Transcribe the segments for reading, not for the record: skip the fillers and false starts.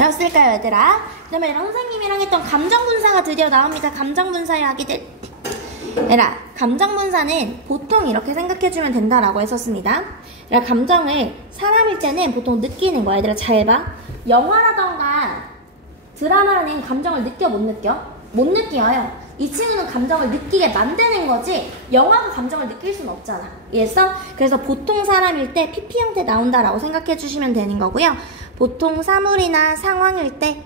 되었을까요, 얘들아? 그러면 선생님이랑 했던 감정분사가 드디어 나옵니다. 감정분사의 아기들. 얘들아, 감정분사는 보통 이렇게 생각해주면 된다라고 했었습니다. 얘들아, 감정을 사람일 때는 보통 느끼는 거야. 얘들아, 잘 봐. 영화라던가 드라마는 감정을 느껴, 못 느껴? 못 느껴요. 이 친구는 감정을 느끼게 만드는 거지 영화가 감정을 느낄 수는 없잖아. 이해했어? 그래서 보통 사람일 때 PP 형태 나온다라고 생각해 주시면 되는 거고요. 보통 사물이나 상황일 때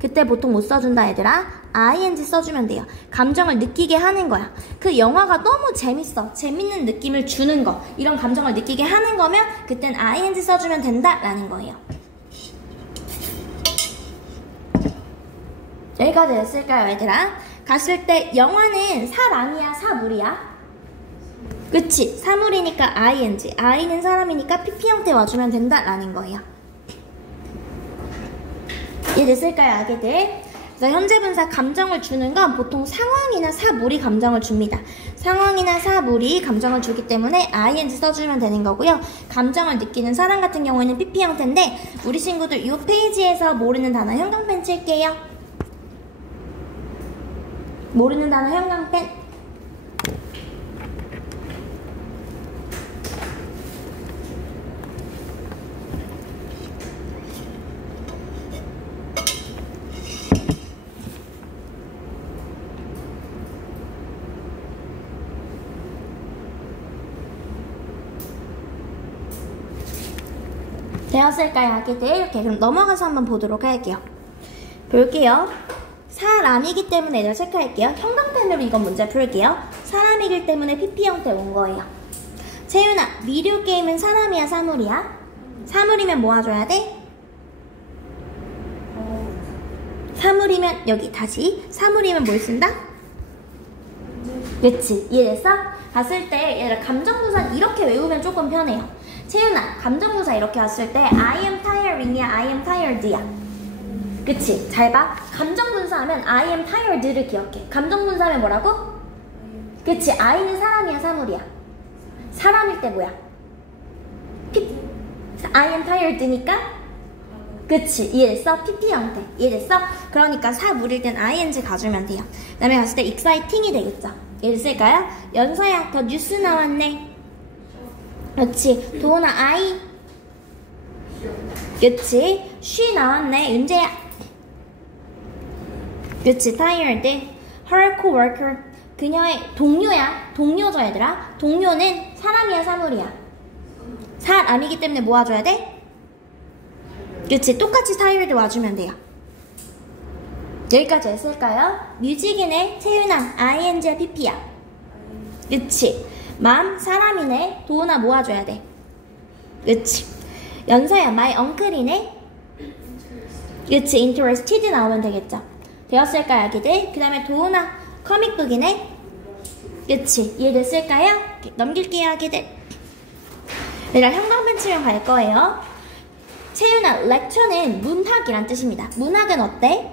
그때 보통 못 써준다 얘들아. ing 써주면 돼요. 감정을 느끼게 하는 거야. 그 영화가 너무 재밌어. 재밌는 느낌을 주는 거. 이런 감정을 느끼게 하는 거면 그땐 ing 써주면 된다라는 거예요. 여기까지 됐을까요 얘들아? 갔을 때 영화는 사람이야 사물이야? 그치? 사물이니까 ing, i는 사람이니까 pp 형태 와주면 된다라는 거예요. 이해됐을까요 아기들? 그래서 현재분사 감정을 주는 건 보통 상황이나 사물이 감정을 줍니다. 상황이나 사물이 감정을 주기 때문에 ing 써주면 되는 거고요. 감정을 느끼는 사람 같은 경우에는 pp 형태인데 우리 친구들 이 페이지에서 모르는 단어 형광펜 칠게요. 모르는 단어 형광펜. 되었을까요 아기들? 이렇게 그럼 넘어가서 한번 보도록 할게요. 볼게요. 사람이기 때문에 얘들 체크할게요. 형광펜으로 이건 문제 풀게요. 사람이기 때문에 PP 형태 온 거예요. 채윤아, 미디어 게임은 사람이야 사물이야? 사물이면 뭐 와줘야 돼? 사물이면 여기 다시 사물이면 뭘 쓴다? 그치? 이해됐어? 봤을 때 얘들아 감정분사 이렇게 외우면 조금 편해요. 채윤아, 감정분사 이렇게 왔을 때 I am tired이야 I am tired야? 그치? 잘 봐. 감정분사하면 I am tired를 기억해. 감정분사하면 뭐라고? 그치? I는 사람이야 사물이야? 사람일 때 뭐야? I am tired니까? 그치? 이해됐어? PP 형태. 이해됐어? 그러니까 사물일 땐 ing 가주면 돼요. 그 다음에 갔을 때 exciting이 되겠죠? 이해됐을까요? 연서야 더 뉴스 나왔네. 그치? 도훈아 I 그치? she 나왔네. 윤재야 그치? tired. her coworker 그녀의 동료야. 동료죠 얘들아. 동료는 사람이야 사물이야? 사람이기 때문에 뭐 와줘야 돼? 그치? 똑같이 tired 와주면 돼요. 여기까지 했을까요? 뮤직이네. 채윤아 ing야 pp야? 그치? 맘 사람이네. 도훈아 뭐 와줘야 돼? 그치? 연서야 my uncle이네. 그치? interested 나오면 되겠죠? 되었을까요 아기들? 그 다음에 도훈아 커믹북이네. 그치? 이해됐을까요? 넘길게요 아기들. 얘들아 형광펜 치면 갈 거예요. 채윤아 렉처는 문학이란 뜻입니다. 문학은 어때?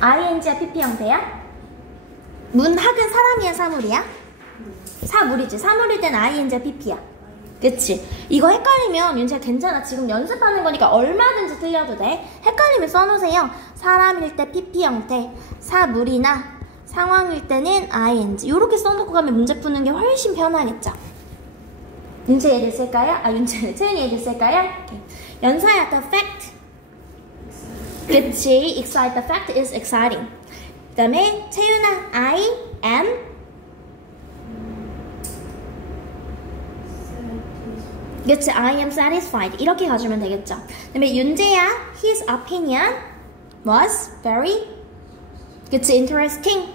ing야 pp 형태야? 문학은 사람이야 사물이야? 사물이지. 사물일 땐 ing야 pp야. 그치? 이거 헷갈리면 윤지야 괜찮아. 지금 연습하는 거니까 얼마든지 틀려도 돼. 헷갈리면 써놓으세요. 사람일 때 PP 형태, 사물이나 상황일 때는 ing. 이렇게 써놓고 가면 문제 푸는 게 훨씬 편하겠죠? 윤지 이해됐을까요? 윤지, 채윤이 이해됐을까요? 연서야, the fact. 그치? excite, the fact is exciting. 그 다음에 채윤아, I am 그치? I am satisfied. 이렇게 가주면 되겠죠? 그 다음에 윤재야, his opinion was very 그치? interesting.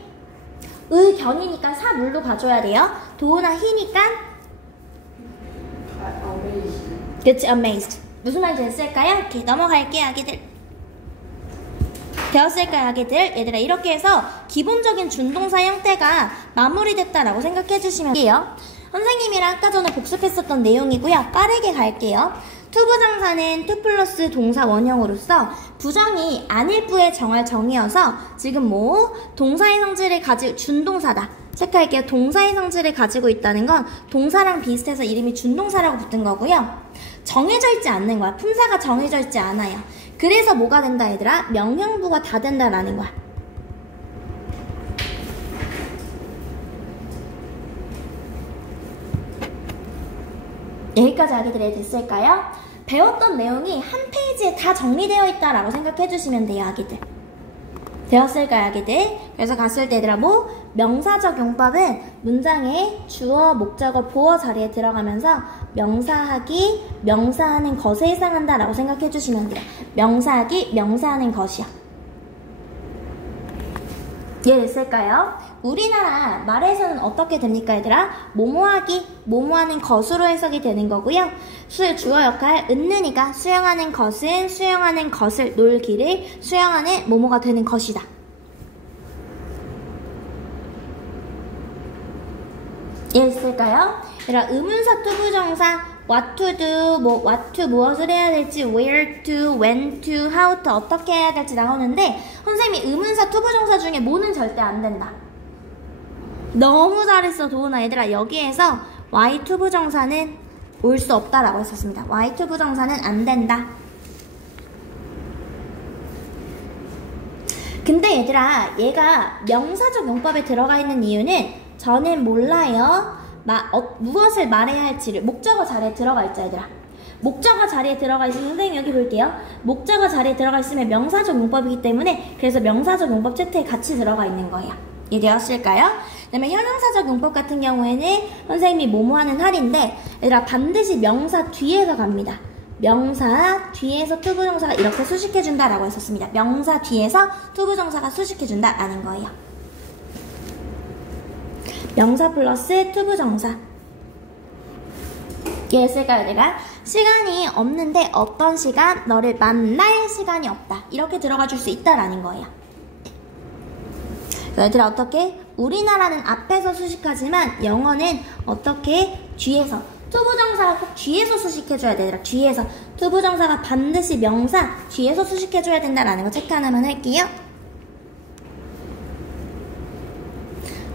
의견이니까 사물로 가줘야 돼요. 도훈아, he니까 그치? amazed. 무슨 말인지 됐을까요? 이렇게 넘어갈게요, 아기들. 되었을까요, 아기들? 얘들아, 이렇게 해서 기본적인 준동사 형태가 마무리됐다라고 생각해 주시면 돼요. 선생님이랑 아까 전에 복습했었던 내용이고요. 빠르게 갈게요. 투부정사는 투 플러스 동사 원형으로서 부정이 아닐부에 정할 정의여서 지금 뭐 동사의 성질을 가지고 준동사다. 체크할게요. 동사의 성질을 가지고 있다는 건 동사랑 비슷해서 이름이 준동사라고 붙은 거고요. 정해져 있지 않는 거야. 품사가 정해져 있지 않아요. 그래서 뭐가 된다 얘들아? 명령부가 다 된다라는 거야. 여기까지 아기들이 됐을까요? 배웠던 내용이 한 페이지에 다 정리되어 있다라고 생각해 주시면 돼요, 아기들. 되었을까요, 아기들? 그래서 갔을 때 얘들아 명사적 용법은 문장에 주어, 목적어, 보어 자리에 들어가면서 명사하기, 명사하는 것에 해당한다라고 생각해 주시면 돼요. 명사하기, 명사하는 것이요. 이해됐을까요? 우리나라 말에서는 어떻게 됩니까, 얘들아? 뭐뭐하기, 뭐뭐하는 것으로 해석이 되는 거고요. 주어 역할, 은는이가 수영하는 것은 수영하는 것을, 놀기를 수영하는 뭐뭐가 되는 것이다. 이해됐을까요? 얘들아, 의문사, 투부정사, what to do, what to 무엇을 해야 될지, where to, when to, how to 어떻게 해야 될지 나오는데 선생님이 의문사, 투부정사 중에 뭐는 절대 안 된다. 너무 잘했어, 도훈아. 얘들아, 여기에서 y 투부정사는 올 수 없다라고 했었습니다. y 투부정사는 안 된다. 근데 얘들아, 얘가 명사적 용법에 들어가 있는 이유는 저는 몰라요. 무엇을 말해야 할지를 목적어 자리에 들어가 있죠, 얘들아. 목적어 자리에 들어가 있으면 선생님 여기 볼게요. 목적어 자리에 들어가 있으면 명사적 용법이기 때문에 그래서 명사적 용법 세트에 같이 들어가 있는 거예요. 이해되었을까요? 그 다음에 형용사적 용법 같은 경우에는 선생님이 뭐뭐하는 할인데 얘들아 반드시 명사 뒤에서 갑니다. 명사 뒤에서 투부정사가 이렇게 수식해준다라고 했었습니다. 명사 뒤에서 투부정사가 수식해준다라는 거예요. 명사 플러스 투부정사. 이해했을까요, 내가? 시간이 없는데 어떤 시간? 너를 만날 시간이 없다. 이렇게 들어가 줄 수 있다라는 거예요. 얘들아, 어떻게? 우리나라는 앞에서 수식하지만 영어는 어떻게? 뒤에서. 투부정사가 꼭 뒤에서 수식해줘야 돼, 얘들아. 뒤에서. 투부정사가 반드시 명사 뒤에서 수식해줘야 된다라는 거 체크 하나만 할게요.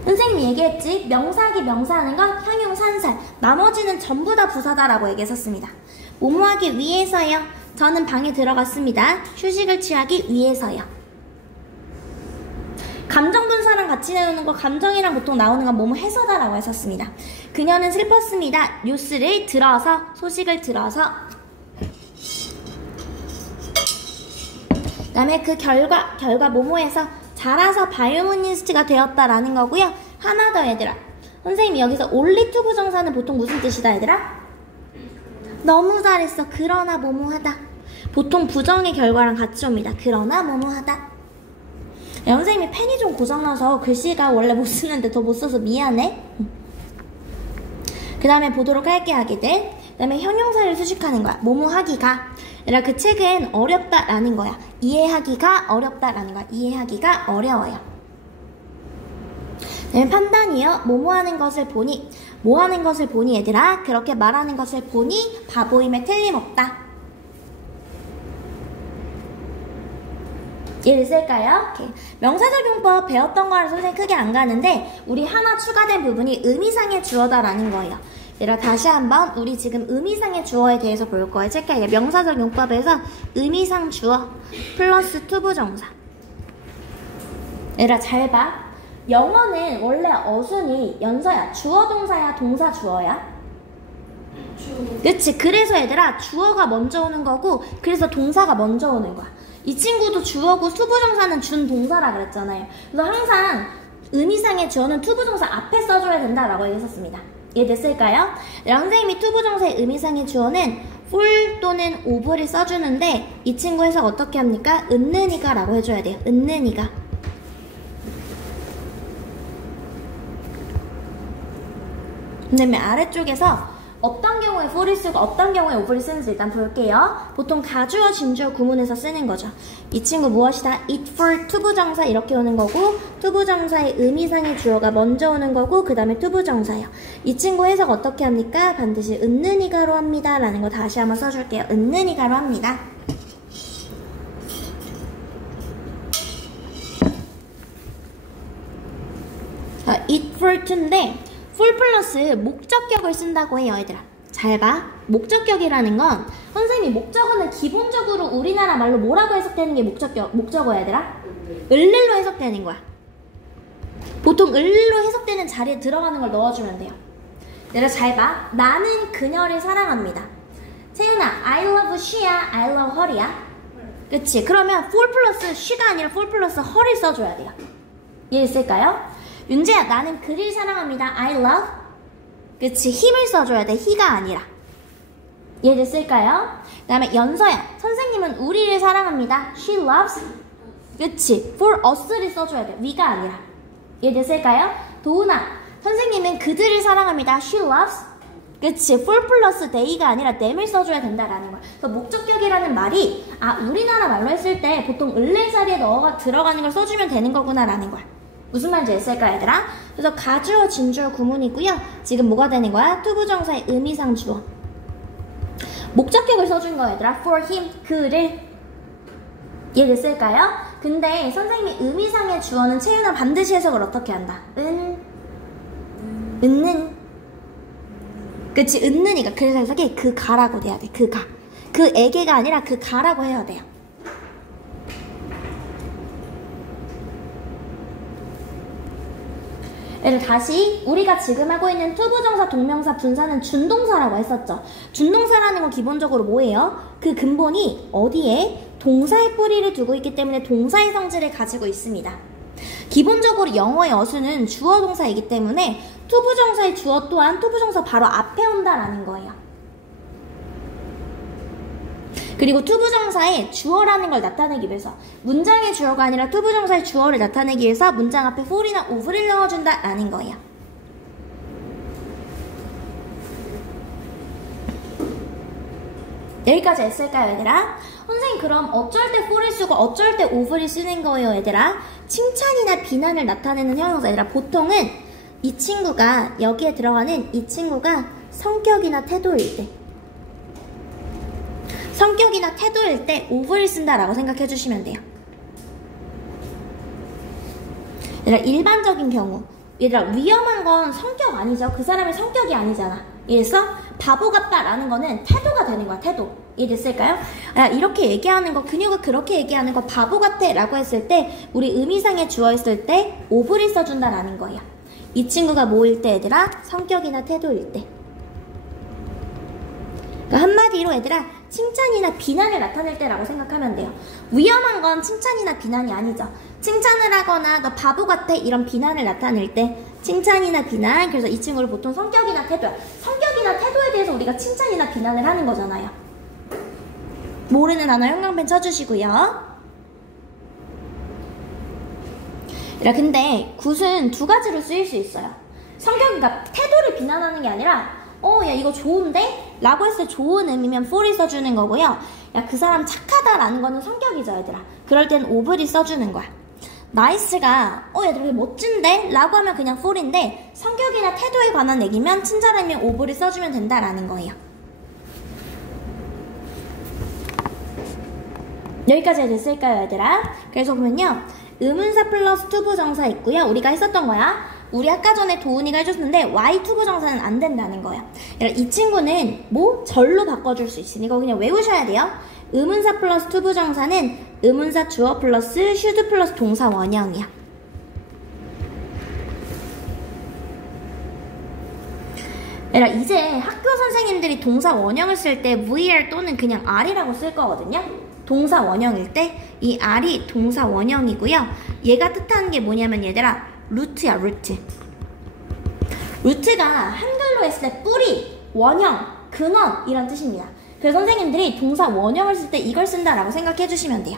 선생님이 얘기했지? 명사하기 명사하는 건 형용 산살. 나머지는 전부 다 부사다라고 얘기했었습니다. 뭐뭐하기 위해서요. 저는 방에 들어갔습니다. 휴식을 취하기 위해서요. 감정분사랑 같이 나오는 거, 감정이랑 보통 나오는 건 뭐뭐 해서다라고 했었습니다. 그녀는 슬펐습니다. 뉴스를 들어서, 소식을 들어서. 그 다음에 그 결과 뭐뭐해서 자라서 바이오모니스트가 되었다라는 거고요. 하나 더 얘들아. 선생님이 여기서 only 투부정사는 보통 무슨 뜻이다 얘들아? 너무 잘했어. 그러나 뭐뭐하다. 보통 부정의 결과랑 같이 옵니다. 그러나 뭐뭐하다. 야, 선생님이 펜이 좀 고장나서 글씨가 원래 못 쓰는데 더 못 써서 미안해. 그 다음에 보도록 할게 하기들. 그 다음에 형용사를 수식하는 거야. 뭐뭐하기가. 얘들아, 그 책은 어렵다라는 거야. 이해하기가 어렵다라는 거야. 이해하기가 어려워요. 네, 판단이요. 뭐뭐하는 것을 보니. 뭐하는 것을 보니 얘들아. 그렇게 말하는 것을 보니 바보임에 틀림없다. 이해됐을까요? 명사적 용법 배웠던 거라서 선생님 크게 안 가는데 우리 하나 추가된 부분이 의미상의 주어다라는 거예요. 얘들아, 다시 한번 우리 지금 의미상의 주어에 대해서 볼 거예요. 체크해. 명사적 용법에서 의미상 주어 플러스 투부정사. 얘들아, 잘 봐. 영어는 원래 어순이 연서야. 주어 동사야, 동사 주어야? 그치. 그래서 얘들아, 주어가 먼저 오는 거고 그래서 동사가 먼저 오는 거야. 이 친구도 주어고 투부정사는 준동사라 그랬잖아요. 그래서 항상 의미상의 주어는 투부정사 앞에 써줘야 된다라고 얘기했었습니다. 이해됐을까요? 선생님이 투부정사의 의미상의 주어는 for 또는 of를 써주는데 이 친구 해석 어떻게 합니까? 은는이가 라고 해줘야 돼요. 은는이가. 그다음에 아래쪽에서 어떤 경우에 for을 쓰고 어떤 경우에 of를 쓰는지 일단 볼게요. 보통 가주어, 진주어 구문에서 쓰는 거죠. 이 친구 무엇이다? it for 투부정사 이렇게 오는 거고 투부정사의 의미상의 주어가 먼저 오는 거고 그 다음에 투부정사예요. 이 친구 해석 어떻게 합니까? 반드시 은는이가로 합니다 라는 거 다시 한번 써줄게요. 은는이가로 합니다. 자, it for to인데 for 플러스 목적격을 쓴다고 해요, 얘들아. 잘 봐. 목적격이라는 건 선생님이 목적어는 기본적으로 우리나라 말로 뭐라고 해석되는 게 목적어야 얘들아? 을를로 해석되는 거야. 보통 을를로 해석되는 자리에 들어가는 걸 넣어주면 돼요. 얘들아 잘 봐. 나는 그녀를 사랑합니다. 채윤아, I love she야, I love her이야? 그치? 그러면 for 플러스 she가 아니라 for 플러스 her을 써줘야 돼요. 이해했을까요? 윤재야, 나는 그를 사랑합니다. I love. 그치? 힘을 써줘야 돼. he가 아니라. 이해됐을까요? 그 다음에 연서야, 선생님은 우리를 사랑합니다. She loves. 그치? for us를 써줘야 돼. we가 아니라. 이해됐을까요? 도훈아, 선생님은 그들을 사랑합니다. She loves. 그치? for 플러스 they가 아니라 them을 써줘야 된다라는 거야. 그래서 목적격이라는 말이 우리나라 말로 했을 때 보통 을를 자리에 들어가는 걸 써주면 되는 거구나라는 거야. 무슨 말인지 했을까 얘들아? 그래서 가주어, 진주어, 구문이고요. 지금 뭐가 되는 거야? 투부정사의 의미상 주어. 목적격을 써준 거야 얘들아. for him, 그를. 이해됐을까요? 근데 선생님이 의미상의 주어는 채윤아 반드시 해석을 어떻게 한다? 은는. 그치? 은는이가. 그래서 해석이 그 가라고 돼야 돼. 그 가. 그 에게가 아니라 그 가라고 해야 돼요. 얘를 다시 우리가 지금 하고 있는 투부정사, 동명사, 분사는 준동사라고 했었죠. 준동사라는 건 기본적으로 뭐예요? 그 근본이 어디에? 동사의 뿌리를 두고 있기 때문에 동사의 성질을 가지고 있습니다. 기본적으로 영어의 어수는 주어 동사이기 때문에 투부정사의 주어 또한 투부정사 바로 앞에 온다라는 거예요. 그리고 투부정사의 주어라는 걸 나타내기 위해서 문장의 주어가 아니라 투부정사의 주어를 나타내기 위해서 문장 앞에 for이나 of를 넣어준다라는 거예요. 여기까지 했을까요 얘들아? 선생님 그럼 어쩔 때 for을 쓰고 어쩔 때 of를 쓰는 거예요 얘들아? 칭찬이나 비난을 나타내는 형용사 얘들아. 보통은 이 친구가 여기에 들어가는 이 친구가 성격이나 태도일 때 of를 쓴다라고 생각해 주시면 돼요. 얘들아 일반적인 경우 얘들아 위험한 건 성격 아니죠. 그 사람의 성격이 아니잖아. 이래서 바보 같다라는 거는 태도가 되는 거야. 태도. 이해됐을까요? 이렇게 얘기하는 거, 그녀가 그렇게 얘기하는 거 바보 같아 라고 했을 때 우리 의미상의 주어 있을 때 of를 써준다라는 거예요. 이 친구가 뭐일 때 얘들아? 성격이나 태도일 때. 그러니까 한마디로 얘들아 칭찬이나 비난을 나타낼 때라고 생각하면 돼요. 위험한 건 칭찬이나 비난이 아니죠. 칭찬을 하거나 너 바보 같아 이런 비난을 나타낼 때 칭찬이나 비난. 그래서 이 친구를 보통 성격이나 태도야. 성격이나 태도에 대해서 우리가 칭찬이나 비난을 하는 거잖아요. 모르는 단어 형광펜 쳐주시고요. 근데 굿은 두 가지로 쓰일 수 있어요. 성격이니까 태도를 비난하는 게 아니라 야 이거 좋은데? 라고 했을 때 좋은 의미면 for이 써주는 거고요. 야 그 사람 착하다 라는 거는 성격이죠 얘들아. 그럴 땐 of를 써주는 거야. 나이스가 얘 되게 멋진데? 라고 하면 그냥 for인데 성격이나 태도에 관한 얘기면 친절하면 of를 써주면 된다라는 거예요. 여기까지 됐을까요 얘들아? 그래서 보면요 의문사 플러스 투부정사 있고요. 우리가 했었던 거야. 우리 아까 전에 도훈이가 해줬는데 Y 투부정사는 안 된다는 거야. 이 친구는 절로 바꿔줄 수 있으니 이거 그냥 외우셔야 돼요. 의문사 플러스 투부정사는 의문사 주어 플러스 should 플러스 동사 원형이야. 이제 학교 선생님들이 동사 원형을 쓸 때 VR 또는 그냥 R이라고 쓸 거거든요. 동사 원형일 때 이 R이 동사 원형이고요. 얘가 뜻하는 게 뭐냐면 얘들아 루트야 루트. 루트가 한글로 했을 때 뿌리, 원형, 근원 이런 뜻입니다. 그래서 선생님들이 동사 원형을 쓸 때 이걸 쓴다라고 생각해 주시면 돼요.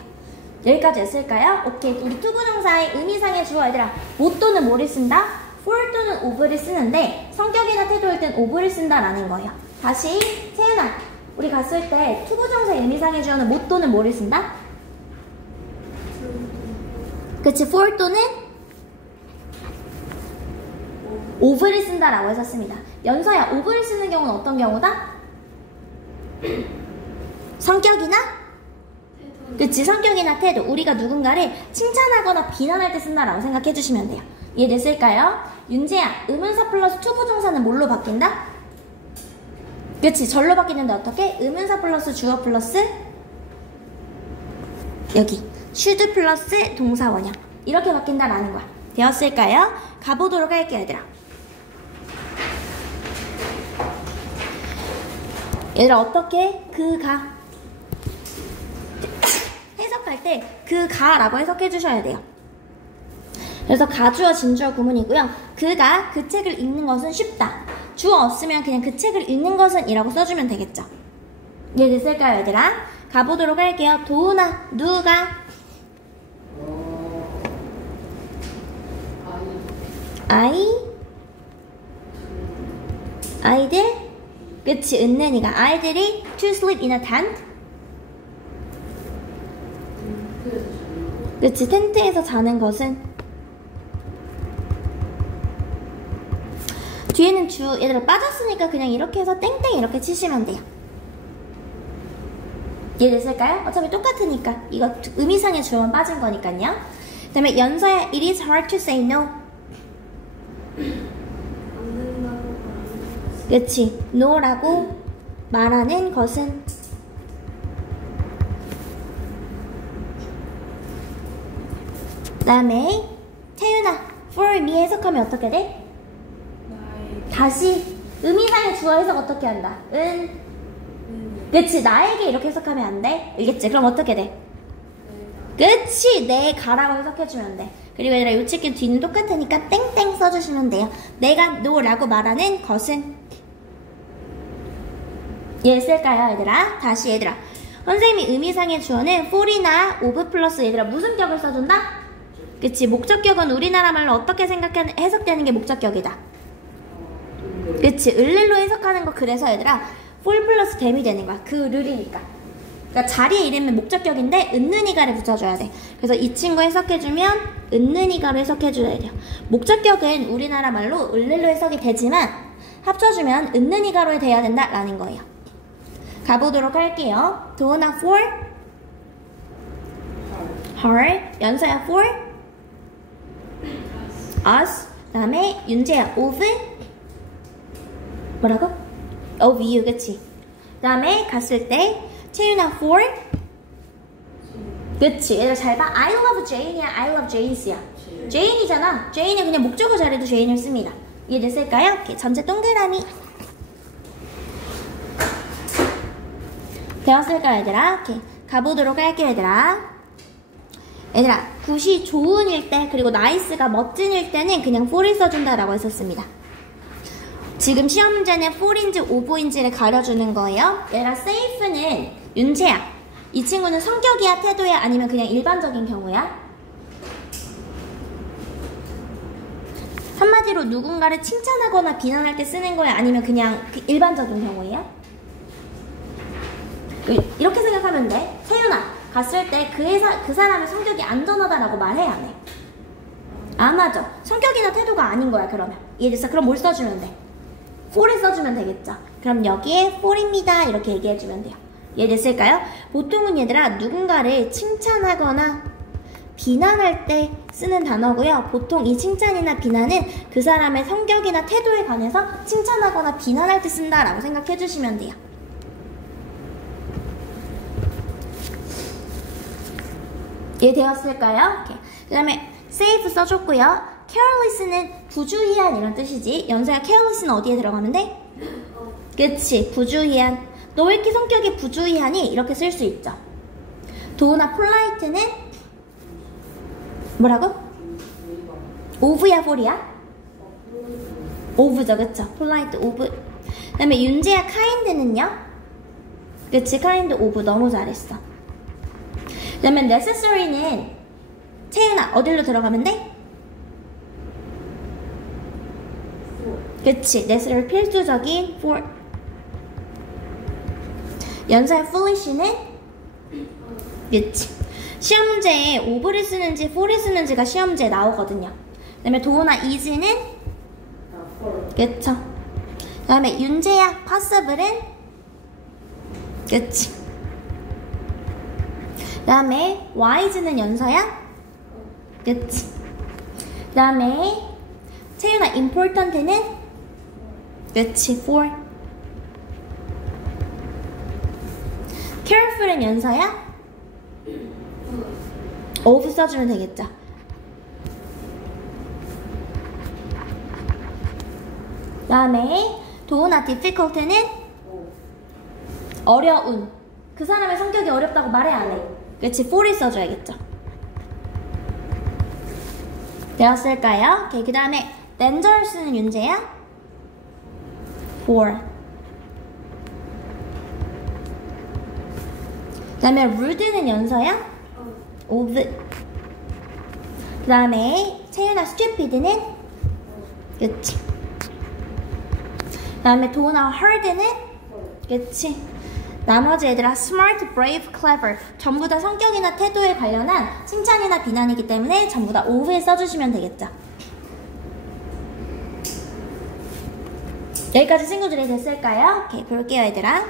여기까지 했을까요? 오케이. 우리 투부정사의 의미상의 주어 얘들아 뭐 또는 뭐를 쓴다? for 또는 of를 쓰는데 성격이나 태도일 땐 of를 쓴다라는 거예요. 다시 채윤아 우리 갔을 때 투부정사의 의미상의 주어는 뭐 또는 뭐를 쓴다? 그치 for 또는 of를 쓴다라고 했었습니다. 연서야 of를 쓰는 경우는 어떤 경우다? 성격이나? 그치 성격이나 태도. 우리가 누군가를 칭찬하거나 비난할 때 쓴다라고 생각해 주시면 돼요. 이해됐을까요? 윤재야 의문사 플러스 투부정사는 뭘로 바뀐다? 그치, 절로 바뀌는데 어떻게? 의문사 플러스 주어 플러스 여기 should 플러스 동사 원형 이렇게 바뀐다라는 거야. 되었을까요? 가보도록 할게요, 얘들아. 얘들아, 어떻게? 그가 해석할 때 그가라고 해석해 주셔야 돼요. 그래서 가주어 진주어 구문이고요. 그가 그 책을 읽는 것은 쉽다. 주어 없으면 그냥 그 책을 읽는 것은 이라고 써주면 되겠죠. 이해됐을까요, 얘들아? 가보도록 할게요. 도우나 누가 아이들 그치, 은는이가 아이들이 to sleep in a tent 그치, 텐트에서 자는 것은 뒤에는 주 얘들아 빠졌으니까 그냥 이렇게 해서 땡땡 이렇게 치시면 돼요. 이해됐을까요? 어차피 똑같으니까 이거 의미상의 주어만 빠진 거니까요. 그 다음에 연서야 it is hard to say no 그치, no라고 말하는 것은 그 다음에 태윤아 for me 해석하면 어떻게 돼? 다시 의미상의 주어 해석 어떻게 한다? 그치, 나에게 이렇게 해석하면 안 돼? 알겠지? 그럼 어떻게 돼? 그치, 내가라고 해석해주면 돼. 그리고 얘들아 요치킨 뒤는 똑같으니까 땡땡 써주시면 돼요. 내가 no라고 말하는 것은 이해했을까요, 얘들아? 다시 얘들아, 선생님이 의미상의 주어는 for이나 of 플러스 얘들아 무슨 격을 써준다? 그치, 목적격은 우리나라 말로 어떻게 해석되는 게 목적격이다. 그치, 을를로 해석하는 거. 그래서 얘들아 for 플러스 댐이 되는 거야. 그 르리니까. 그러니까 자리에 이름은 목적격인데 은는이가를 붙여줘야 돼. 그래서 이 친구 해석해주면 은는이가로 해석해줘야 돼요. 목적격은 우리나라 말로 을를로 해석이 되지만 합쳐주면 은는이가로 돼야 된다라는 거예요. 가보도록 할게요. 도나 for her, 연서야 for us, 그 다음에 윤재야 of 뭐라고? of you, 그치? 그 다음에 갔을 때 채윤아 for 그치, 얘들 잘 봐. I love Jane이야, I love Jane이야. Jane이잖아. Jane이 그냥 목적어 자리도 Jane을 씁니다. 이해됐을까요? 오케이, 전체 동그라미 되었을까요, 얘들아? 오케이, 가보도록 할게요, 얘들아. 얘들아, 굿이 좋은일 때 그리고 나이스가 멋진일 때는 그냥 for을 써준다라고 했었습니다. 지금 시험 문제는 for인지 of인지를 가려주는 거예요. 얘들아, safe는 윤재야, 이 친구는 성격이야, 태도야, 아니면 그냥 일반적인 경우야? 한마디로 누군가를 칭찬하거나 비난할 때 쓰는 거야, 아니면 그냥 일반적인 경우야? 이렇게 생각하면 돼. 세윤아, 갔을 때 그 사람의 성격이 안전하다라고 말해야 안 해? 안 하죠. 성격이나 태도가 아닌 거야, 그러면. 이해됐어? 그럼 뭘 써주면 돼? for을 써주면 되겠죠. 그럼 여기에 for입니다 이렇게 얘기해주면 돼요. 이해됐을까요? 보통은 얘들아 누군가를 칭찬하거나 비난할 때 쓰는 단어고요. 보통 이 칭찬이나 비난은 그 사람의 성격이나 태도에 관해서 칭찬하거나 비난할 때 쓴다라고 생각해주시면 돼요. 이해되었을까요? 그 다음에 safe 써줬고요. careless는 부주의한 이런 뜻이지. 연서야, careless는 어디에 들어가면 돼? 그치, 부주의한. 너 왜 이렇게 성격이 부주의하니? 이렇게 쓸 수 있죠. 도우나 polite는 뭐라고? of야 for이야? of죠, 그쵸? polite, of. 그 다음에 윤재야, kind는요? 그치, kind, of. 너무 잘했어. 그 다음에 necessary는 채윤아, 어디로 들어가면 돼? 그치, necessary 필수적인 for. 연서야, foolish는 그치, 시험 문제에 of를 쓰는지 for를 쓰는지가 시험 문제에 나오거든요. 그 다음에 도우나 is는 그쵸. 그 다음에 윤재야, possible은 그치. 그 다음에 wise는 연서야 그치. 그 다음에 채윤아, important는 그치, for. careful은 연서야? of 써주면 되겠죠. 그 다음에 도나 difficult는 어려운. 그 사람의 성격이 어렵다고 말해 안 해? 그렇지, for을 써줘야겠죠. 되었을까요? 오케이, 그 다음에 dangerous는 윤재야? for. 그 다음에 rude는 연서야? of. 그 다음에 채윤아 stupid는? 그치. 그 다음에 도나 hard는? 그치. 나머지 애들아 smart, brave, clever 전부 다 성격이나 태도에 관련한 칭찬이나 비난이기 때문에 전부 다 of에 써주시면 되겠죠. 여기까지 친구들이 됐을까요? 오케이, 볼게요 얘들아.